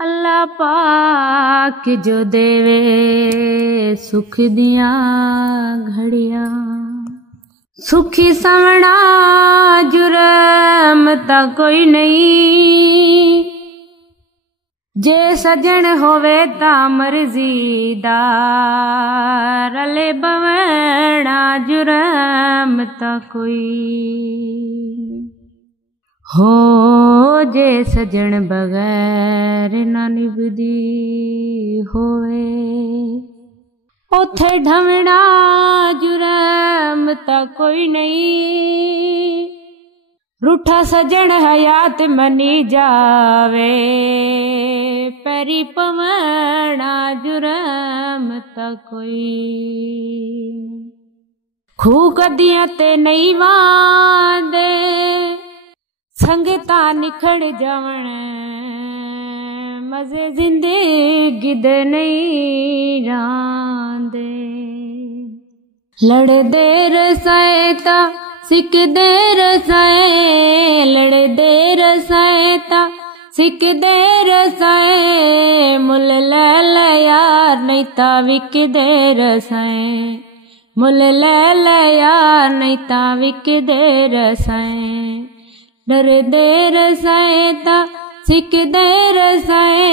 अल्लाह पाक जो देवे सुख दिया घड़िया, सुखी सवना जुर्म ता कोई नहीं। जे सजन होवे ता मर्जीदार, रले बवना जुर्म ता कोई हो। जे सजन बगैर ना निभदी होवे, उथे ढवना जुर्म ता कोई नहीं। रूठा सजन हयात मनी जावे, पैरी पवना जुर्म ता कोई। खूह कदियां ते नहीं वांदे, संगता निखड़ जावण मजे जिंदगी दे नहीं रांदे। लड़दे रसाए ता सिकदे रसाए, लड़दे रसाए ता सिकदे रसाए। मुल ले ले यार नहीं ता विकदे रसाए, मुल ले ले यार नहीं ता विकदे रसाए। डरदे रसाए ता सिकदे रसाए,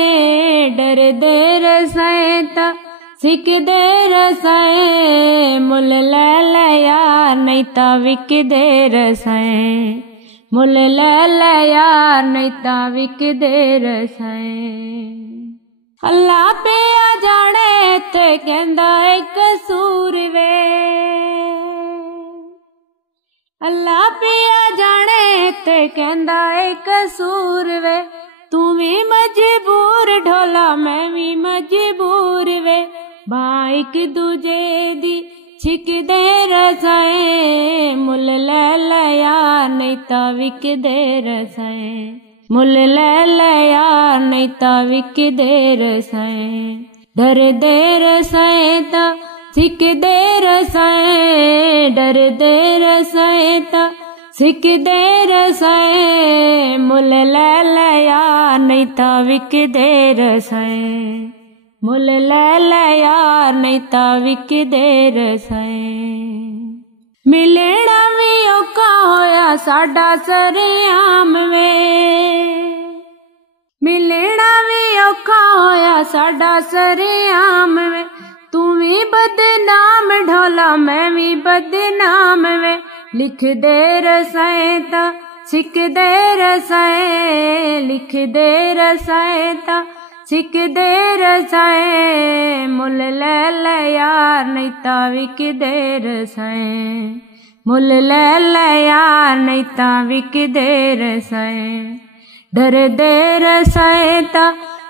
डरदे रसाए ता सिकदे रसाए। मुल ले ले यार नहीं ता विकदे रसाए, मुल ले ले यार नहीं ता विकदे रसाए। अल्लाह पे आ जाने ते कहंदा ए कसूर वे, अल्लाह पे आ जाने ते कहंदा ए कसूर वे। तू भी मजबूर ढोला मैं भी मजबूर वे। बां एक दूजे दी छिकदे रसाए, मुल ले ले यार नहीं ता विकदे रसाए, मुल ले ले यार नहीं ता विकदे रसाए। डरदे रसाए ता सिकदे रसाए, डरदे रसाए ता सिकदे रसाए। मुल ले ले यार नहीं ता विकदे रसाए, मुल ले ले यार नहीं ता विकदे रसाए। मिलना भी औखा होया साडा सरेआम वे, मिलना भी औखा होया साडा सरेआम वे। तू भी बदनाम ढोला मैं भी बदनाम वे। लिख दे रसाए ता सिकदे रसाए, लिख दे रसाए ता सिकदे रसाए। मुल ले ले यार नहीं ता विकदे रसाए, मुल ले ले यार नहीं ता विकदे रसाए। डरदे रसाए ता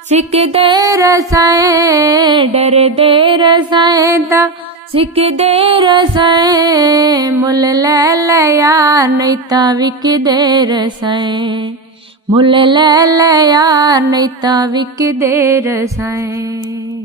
सिकदे रसाए, डरदे रसाए ता सिकदे रसाए। मुल ले ले यार नहीं ता विकदे रसाए, मुल ले ले यार नहीं ता विकदे रसाए।